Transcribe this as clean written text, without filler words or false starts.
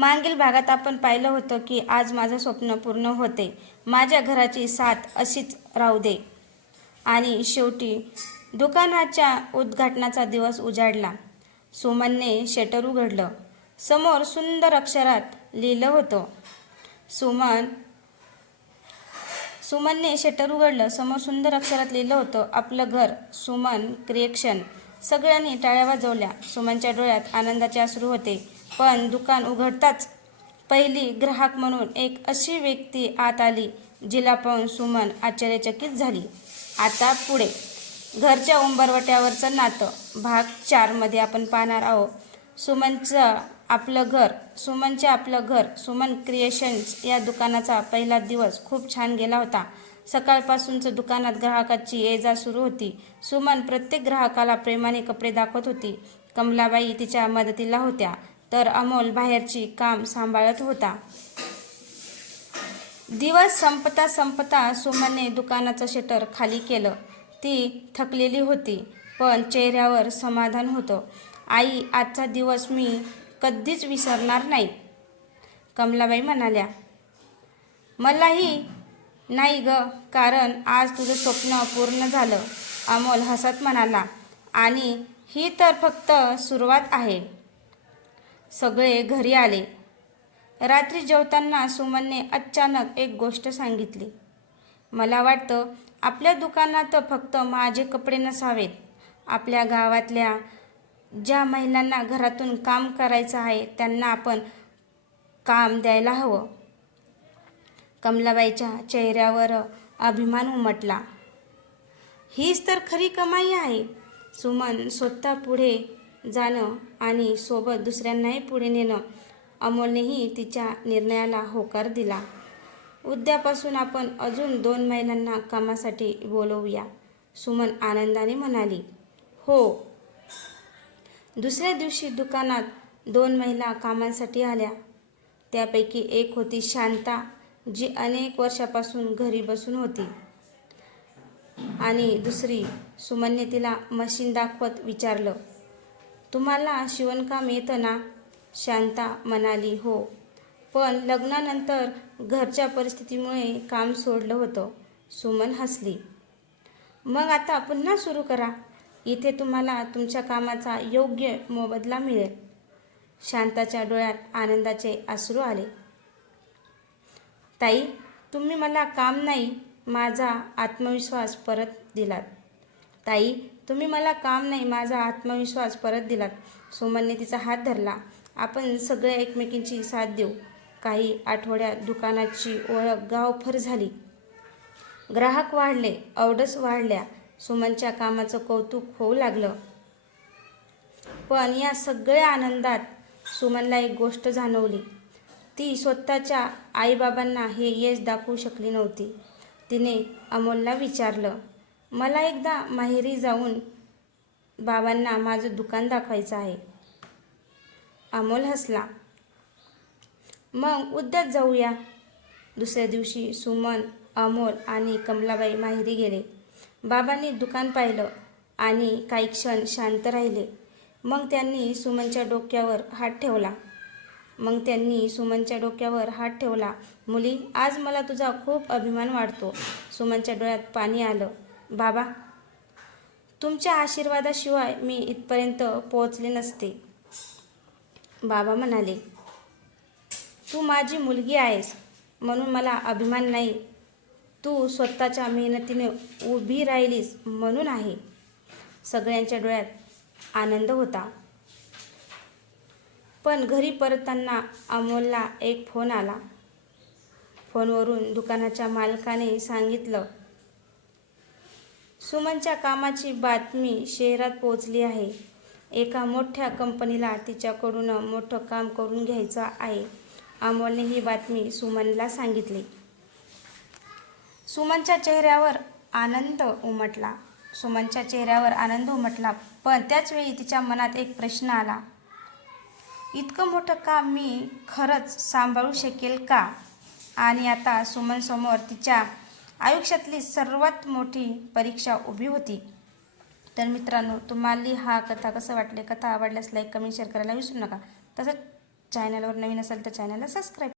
मागील भागात आपण पाहिलं होतं की आज माझं स्वप्न पूर्ण होते. माझ्या घराची साथ अशीच राहू दे. आणि शेवटी दुकानाच्या उद्घाटनाचा दिवस उजाडला. सुमनने शटर उघडलं. समोर सुंदर अक्षरात लिहिलं होतं. सुमनने शटर उघडलं. समोर सुंदर अक्षरात लिहिलं होतं, आपलं घर, सुमन क्रिएशन. सगळ्यांनी टाळ्या वाजवल्या. सुमनच्या डोळ्यात आनंदाचे अश्रू होते. पण दुकान उघडताच पहिली ग्राहक म्हणून एक अशी व्यक्ती आत आली, जिला पाहून सुमन आश्चर्यचकित झाली. आता पुढे घरच्या उंबरवट्यावरचं नातं भाग 4 मध्ये आपण पाहणार आहोत. सुमनचे आपलं घर, सुमन क्रिएशन्स या दुकानाचा पहिला दिवस खूप छान गेला होता. सकाळपासूनच दुकानात ग्राहकाची ये-जा सुरू होती. सुमन प्रत्येक ग्राहकाला प्रेमाने कपडे दाखवत होती. कमलाबाई तिच्या मदतीला होत्या, तर अमोल बाहेरची काम सांभाळत होता. दिवस संपता सुमनने दुकानाचं शटर खाली केलं. ती थकलेली होती, पण चेहऱ्यावर समाधान होतं. आई, आजचा दिवस मी कधीच विसरणार नाही, कमलाबाई म्हणाल्या. मलाही नाही ग, कारण आज तुझं स्वप्न पूर्ण झालं, अमोल हसत म्हणाला. आणि ही तर फक्त सुरुवात आहे. सगळे घरी आले. रात्री जेवताना सुमनने अचानक एक गोष्ट सांगितली. मला वाटतं आपल्या दुकानात फक्त माझे कपडे नसावेत. आपल्या गावातल्या ज्या महिलांना घरातून काम करायचं आहे त्यांना आपण काम द्यायला हवं. कमलाबाईच्या चेहऱ्यावर अभिमान उमटला. हीच तर खरी कमाई आहे. सुमन स्वतः पुढे जाणं आणि सोबत दुसऱ्यांनाही पुढे नेणं. अमोलनेही तिच्या निर्णयाला होकार दिला. उद्यापासून आपण अजून 2 महिलांना कामासाठी बोलवूया, सुमन आनंदाने म्हणाली. हो. दुसऱ्या दिवशी दुकानात 2 महिला कामासाठी आल्या. त्यापैकी एक होती शांता, जी अनेक वर्षापासून घरी बसून होती. आणि दुसरी. सुमनने तिला मशीन दाखवत विचारलं, तुम्हाला शिवणकाम येतं ना? शांता म्हणाली, हो, पण लग्नानंतर घरच्या परिस्थितीमुळे काम सोडलं होतं. सुमन हसली. मग आता पुन्हा सुरू करा. इथे तुम्हाला तुमच्या कामाचा योग्य मोबदला मिळेल. शांताच्या डोळ्यात आनंदाचे अश्रू आले. ताई, तुम्ही मला काम नाही, माझा आत्मविश्वास परत दिलात. ताई, तुम्ही मला काम नाही, माझा आत्मविश्वास परत दिलात. सुमनने तिचा हात धरला. आपण सगळे एकमेकींची साथ देऊ. काही आठवड्यात दुकानाची ओळख गावभर झाली. ग्राहक वाढले, ऑर्डर्स वाढल्या. सुमनच्या कामाचं कौतुक होऊ लागलं. पण या सगळ्या आनंदात सुमनला एक गोष्ट जाणवली. ती स्वतःच्या आईबाबांना हे यश दाखवू शकली नव्हती. तिने अमोलला विचारलं, मला एकदा माहेरी जाऊन बाबांना माझं दुकान दाखवायचं आहे. अमोल हसला. मग उद्याच जाऊया. दुसऱ्या दिवशी सुमन, अमोल आणि कमलाबाई माहेरी गेले. बाबांनी दुकान पाहिलं आणि काही क्षण शांत राहिले. मग त्यांनी सुमनच्या डोक्यावर हात ठेवला. मुली, आज मला तुझा खूप अभिमान वाटतो. सुमनच्या डोळ्यात पाणी आलं. बाबा, तुमच्या आशीर्वादाशिवाय मी इथपर्यंत पोहोचले नसते. बाबा म्हणाले, तू माझी मुलगी आहेस म्हणून मला अभिमान नाही, तू स्वतःच्या मेहनतीने उभी राहिलीस म्हणून आहे. सगळ्यांच्या डोळ्यात आनंद होता. पण घरी परतताना अमोलला एक फोन आला. फोनवरून दुकानाच्या मालकाने सांगितलं, सुमनच्या कामाची बातमी शहरात पोहोचली आहे. एका मोठ्या कंपनीला तिच्याकडून मोठं काम करून घ्यायचं आहे. अमोलने ही बातमी सुमनला सांगितली. सुमनच्या चेहऱ्यावर आनंद उमटला. पण त्याच वेळी तिच्या मनात एक प्रश्न आला. इतकं मोठं काम मी खरंच सांभाळू शकेल का? आणि आता सुमनसमोर तिच्या आयुष्यातली सर्वात मोठी परीक्षा उभी होती. तर मित्रांनो, तुम्हाला हा कथा कसं वाटले? कथा आवडल्यास लाईक, कमेंट, शेअर करायला विसरू नका. तसंच चॅनलवर नवीन असाल तर चॅनलला सबस्क्राईब